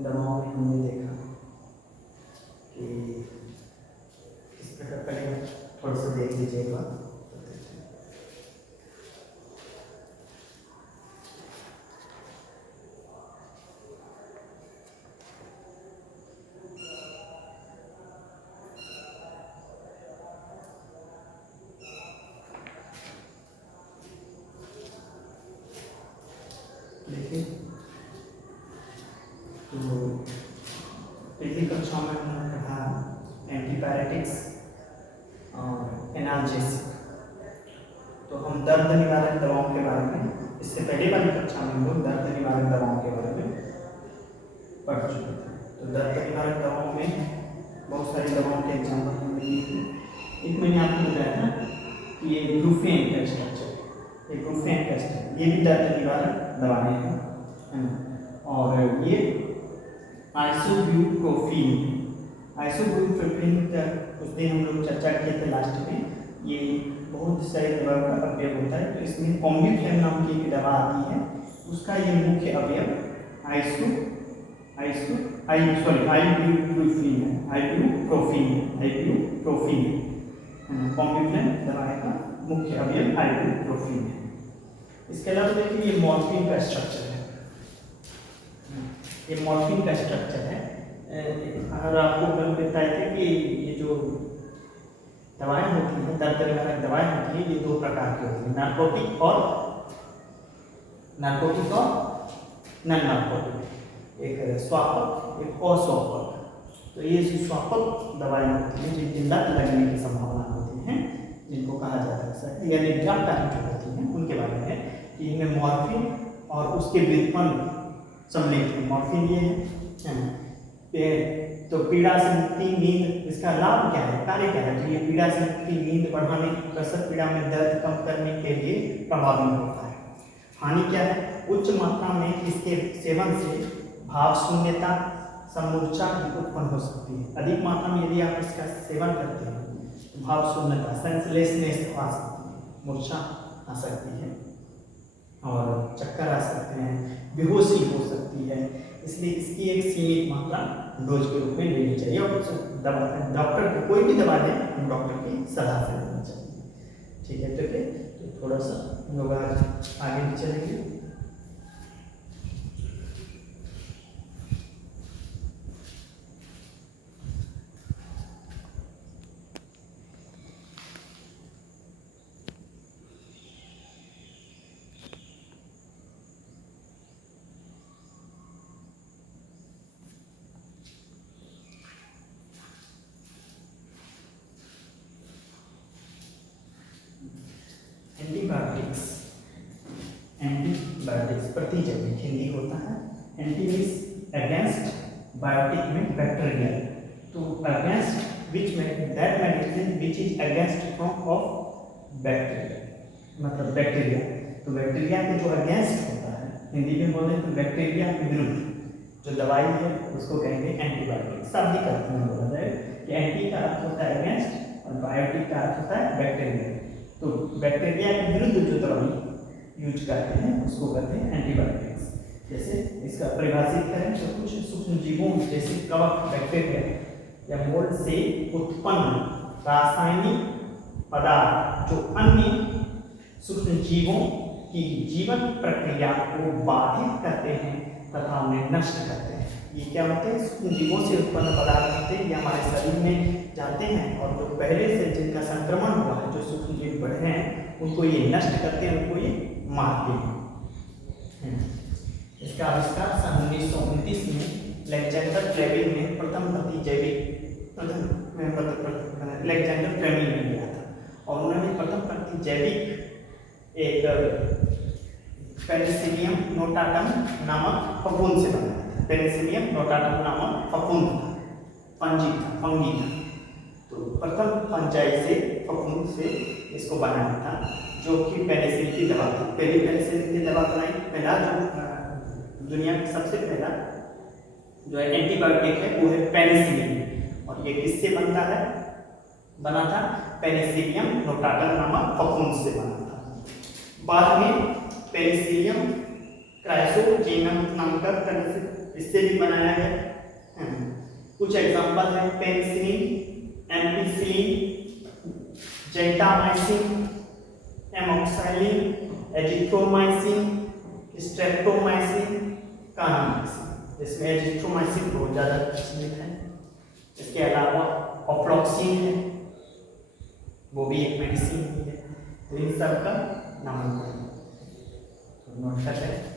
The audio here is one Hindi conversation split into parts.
दवाओं में हमने देखा कि किस प्रकार, पहले थोड़ा सा देख लीजिए एक बार। देखिए, तो पिछली कक्षा में हमने पढ़ा एंटीपायरेटिक्स और एनाल्जेसिक। तो हम दर्द निवारक दवाओं के बारे में इससे पहले वाली कक्षा में हम लोग दर्द निवारक दवाओं के बारे में पढ़ चुके थे। तो दर्द निवारक दवाओं में बहुत सारी दवाओं के एग्जाम्पल हमने लिए थे। एक मैंने आपको बताया था कि ये ब्रूफेन का स्ट्रक्चर, ये ब्रूफेन का स्ट्रक्चर, ये भी दर्द निवारक दवाएं हैं, है ना। और ये आइसोब्यूप्रोफीन, आइसोब्यूप्रोफीन का उस दिन हम लोग चर्चा किए थे लास्ट में। ये बहुत सारी दवाओं का अवयव होता है। तो इसमें कॉम्बिफ्लेम नाम की एक दवा आती है, उसका ये मुख्य अवयव आइब्यूप्रोफीन है। कॉम्बिफ्लेम दवा का मुख्य अवयव आइब्यूप्रोफीन है। इसके अलावा देखिए, ये मॉर्फिन का स्ट्रक्चर है, ये मॉर्फिन का स्ट्रक्चर है। अगर आपको मैं बताए थे कि ये जो दवाएं होती हैं, दर्द निवारक दवाएं होती हैं, ये दो प्रकार की होती हैं, नार्कोटिक और नॉन नार्कोटिक। एक स्वापक, एक अस्वापक। तो ये जो स्वापक दवाएं होती हैं, जिनकी लत लगने की संभावना होती है, जिनको कहा जाता है यानी ड्रग टाइप जो होती हैं, उनके बारे में है कि इनमें मॉर्फिन और उसके व्युत्पन्न सम्मिलित है। मॉर्फिन ये है। तो पीड़ा से मुक्ति, नींद, इसका लाभ क्या है, कार्य क्या है? तो ये पीड़ा से मुक्ति, नींद बढ़ाने, प्रसव पीड़ा में दर्द कम करने के लिए प्रभावी होता है। हानि क्या है? उच्च मात्रा में इसके सेवन से भाव शून्यता, समूर्छा उत्पन्न हो सकती है। अधिक मात्रा में यदि आप इसका सेवन करते हैं तो भाव शून्यता, सेंसलेसनेस आ सकती है, मूर्छा आ सकती है और चक्कर आ सकते हैं, बेहोशी हो सकती है। इसलिए इसकी एक सीमित मात्रा डोज के रूप में लेनी चाहिए। और डॉक्टर की कोई भी दवा है, हम डॉक्टर की सलाह से लेना चाहिए। ठीक है, तो थोड़ा सा हम लोग आज आगे चलेंगे। एंटीबायोटिक्स प्रतिजैविक हिंदी होता है। एंटी मीन्स अगेंस्ट, बायोटिक में बैक्टीरिया। तो against which that medicine which is against from of bacteria, मतलब बैक्टीरिया। तो बैक्टीरिया के जो अगेंस्ट होता है, हिंदी में बोले तो बैक्टीरिया के विरुद्ध जो दवाई है उसको कहेंगे एंटीबायोटिक। शाब्दिक अर्थ में बोला जाए कि एंटी का अर्थ होता है अगेंस्ट और बायोटिक का अर्थ होता है बैक्टीरिया। तो बैक्टीरिया के विरुद्ध जो दवाई यूज करते हैं उसको कहते हैं एंटीबायोटिक्स। जैसे इसका परिभाषित करें तो कुछ सूक्ष्म जीवों जैसे कवक, बैक्टीरिया या मोल्ड से उत्पन्न रासायनिक पदार्थ जो अन्य सूक्ष्म जीवों की जीवन प्रक्रिया को बाधित करते हैं तथा उन्हें नष्ट करते हैं। ये क्या होते हैं? सूक्ष्म जीवों से उत्पन्न पदार्थ होते हैं, ये हमारे शरीर में जाते हैं और जो पहले से जिनका संक्रमण हुआ है, जो सूक्ष्म जीव बढ़े हैं, उनको ये नष्ट करते हैं, उनको ये मारते हैं। इसका आविष्कार सन 1929 में अलेक्जेंडर फ्लेमिंग ने प्रथम अलेक्जेंडर फ्लेमिंग ने किया था। और उन्होंने प्रथम प्रतिजैविक एक पेनिसिलियम नोटाटम नामक फफूंद से बनाया था। पेनिसिलियम नोटाटम नामक फफूंद फंगी था। तो प्रथम फंजाई से, फफूंद से इसको बनाया था, जो कि पेनिसिलिन की दवा थी। पहली पेनिसिलिन की दवा बनाई, पहला जो दुनिया में सबसे पहला जो है एंटीबायोटिक है वो है पेनिसिलिन। और ये किससे बनता है? बना था पेनिसिलियम नोटाटम नामक फफूंद से बना था। बाद में पेनिसिलियम क्राइसोजेनम नाम का इससे भी बनाया है। कुछ एग्जांपल है penicillin, ampicillin, gentamicin, amoxicillin, azithromycin, streptomycin, kanamycin. इसमें एजिथ्रोमाइसिन बहुत ज़्यादा प्रचलित है। इसके अलावा ऑफ्लॉक्सिन है, वो भी एक मेडिसिन है। तो इन सब का नामकरण तो नोट कर लें।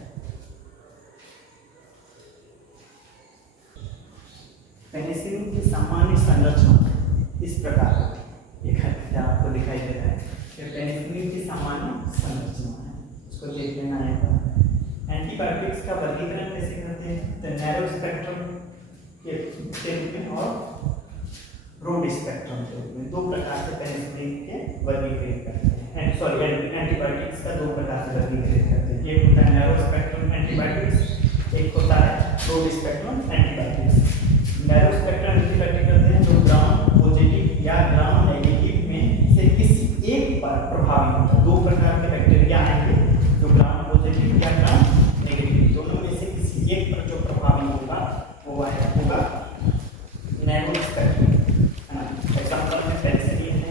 पेनिसिलिन की सामान्य संरचना इस प्रकार है, आपको दिखाई दे रहा है कि पेनिसिलिन की सामान्य संरचना है, उसको देख लेना है। एंटीबायोटिक्स का वर्गीकरण कैसे करते हैं? तो नैरो स्पेक्ट्रम के रूप में और ब्रॉड स्पेक्ट्रम के रूप में दो प्रकार से पेनिसिलिन के वर्गीकृत करते हैं। एंटीबायोटिक्स का दो प्रकार से वर्गीकृत करते हैं। एक होता है नैरो स्पेक्ट्रम एंटीबायोटिक्स, एक होता है broad spectrum antibiotics. Narrow spectrum antibiotic करते हैं जो ग्राम पॉजिटिव या ग्राम नेगेटिव में से किसी एक पर प्रभावी होता है। दो प्रकार के बैक्टीरिया आएंगे जो ग्राम पॉजिटिव या ग्राम नेगेटिव दोनों में से किसी एक पर जो प्रभावी होगा वो होगा नैरो स्पेक्ट्रम, है ना। एग्जांपल में पेनिसिलिन है।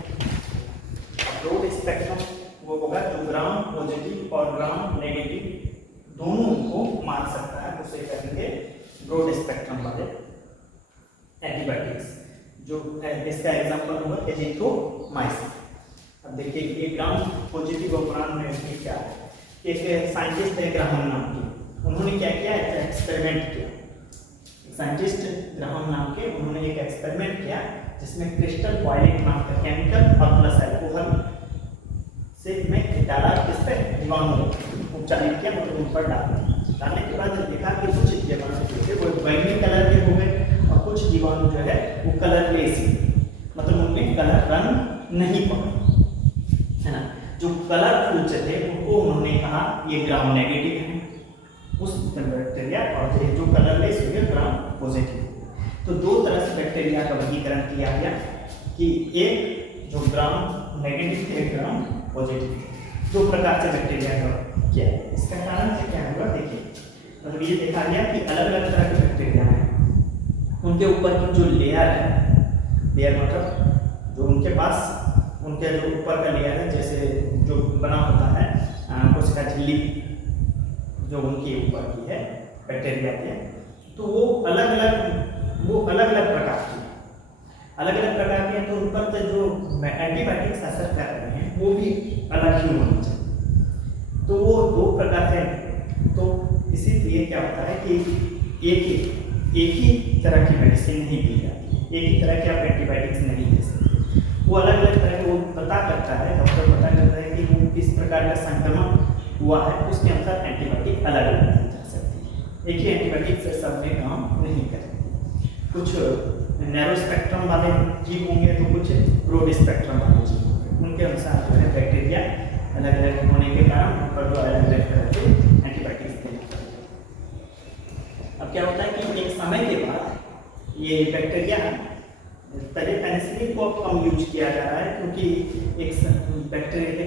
ब्रॉड स्पेक्ट्रम वो होगा जो ग्राम पॉजिटिव और ग्राम नेगेटिव दोनों को मार सकता है, उसे कहेंगे ब्रॉड स्पेक्ट्रम वाले एंटीबायोटिक्स। जो इसका एग्जांपल होगा एजिथ्रोमाइसिन। अब देखिए ये ग्राम पॉजिटिव और ग्राम नेगेटिव क्या है। एक साइंटिस्ट है ग्राहम नाम के, उन्होंने क्या किया, एक्सपेरिमेंट किया। साइंटिस्ट ग्राहम नाम के उन्होंने एक एक्सपेरिमेंट किया जिसमें क्रिस्टल वायलेट नाम का केमिकल और प्लस अल्कोहल से में डाला, किस पे, जीवाणु उपचारित किया, मतलब ऊपर डालने के बाद देखा कि कुछ जीवाणु जो थे वो बैंगनी कलर के हो गए और कुछ जीवाणु जो है वो कलरलेस, मतलब उनमें कलर रंग नहीं पड़ा, है ना। जो कलरफुल से थे उनको उन्होंने कहा ये ग्राम नेगेटिव है उस बैक्टीरिया, और जो कलरलेस हो गया ग्राम पॉजिटिव। तो दो तरह से बैक्टीरिया का वर्गीकरण किया गया कि एक जो ग्राम नेगेटिव थे, एक ग्राम पॉजिटिव थे। दो प्रकार से बैक्टीरिया का किया। इसका कारण से क्या होगा, देखिए मतलब ये देखा गया कि अलग अलग तरह के बैक्टीरिया हैं, उनके ऊपर की जो लेयर है, लेयर मतलब जो उनके पास उनके जो ऊपर का लेयर है, जैसे जो बना होता है कोशिका झिल्ली जो उनके ऊपर की है बैक्टीरिया के, तो वो अलग अलग प्रकार की हैं। तो उन पर जो एंटीबायोटिक्स असर कर रहे हैं वो भी अलग ही होना चाहिए। तो वो दो प्रकार से, तो इसीलिए क्या होता है कि एक ही तरह की मेडिसिन नहीं दी जाती, एक ही तरह के आप एंटीबायोटिक्स नहीं दे सकते। वो अलग अलग तरह के, वो पता करता है, डॉक्टर पता करता है कि वो किस प्रकार का संक्रमण हुआ है, उसके अनुसार एंटीबायोटिक अलग अलग दी जा सकती है। एक ही एंटीबायोटिक से सब में काम नहीं करती। कुछ नैरो स्पेक्ट्रम वाले जीव होंगे तो कुछ ब्रॉड स्पेक्ट्रम वाले जीव होंगे, उनके अनुसार जो है बैक्टीरिया अलग अलग होने के कारण उन पर जो अलग अलग तरह के एंटीबायोटिक्स देना पड़ेगा। अब क्या होता है कि एक समय के बाद ये बैक्टीरिया, पहले पेनिसिलिन को कम यूज किया जा रहा है क्योंकि एक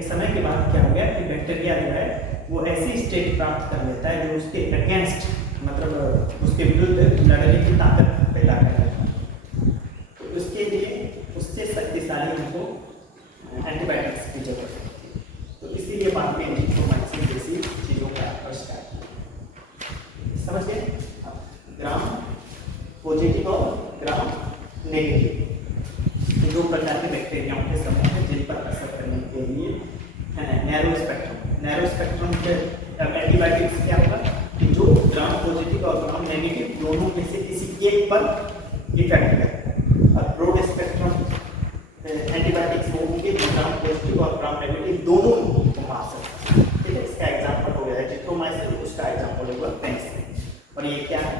समय के बाद क्या हो गया कि बैक्टीरिया जो है वो ऐसी स्टेट प्राप्त कर लेता है जो उसके अगेंस्ट, मतलब उसके विरुद्ध लड़ने की ताकत पैदा कर लेता है। तो उसके लिए उससे शक्तिशाली हमको एंटीबायोटिक्स की जरूरत है। तो इसीलिए बाद में एजिथ्रोमाइसिन जैसी चीज़ों का आविष्कार किया। समझ गए? ग्राम पॉजिटिव और ग्राम नेगेटिव, दो प्रकार के बैक्टीरियाओं के समूह हैं जिन पर असर करने के लिए है नैरो स्पेक्ट्रम के एंटीबायोटिक्स क्या होगा कि जो ग्राम पॉजिटिव और ग्राम नेगेटिव दोनों में से किसी एक पर इफेक्ट करता है। और ब्रॉड स्पेक्ट्रम एंटीबायोटिक्स वो होंगे जो ग्राम पॉजिटिव और ग्राम नेगेटिव दोनों को मार सकते हैं। ठीक है, इसका एग्जाम्पल हो गया है जिथ्रोमाइसिन, उसका एग्जाम्पल होगा पेनिसिलिन। और ये क्या है,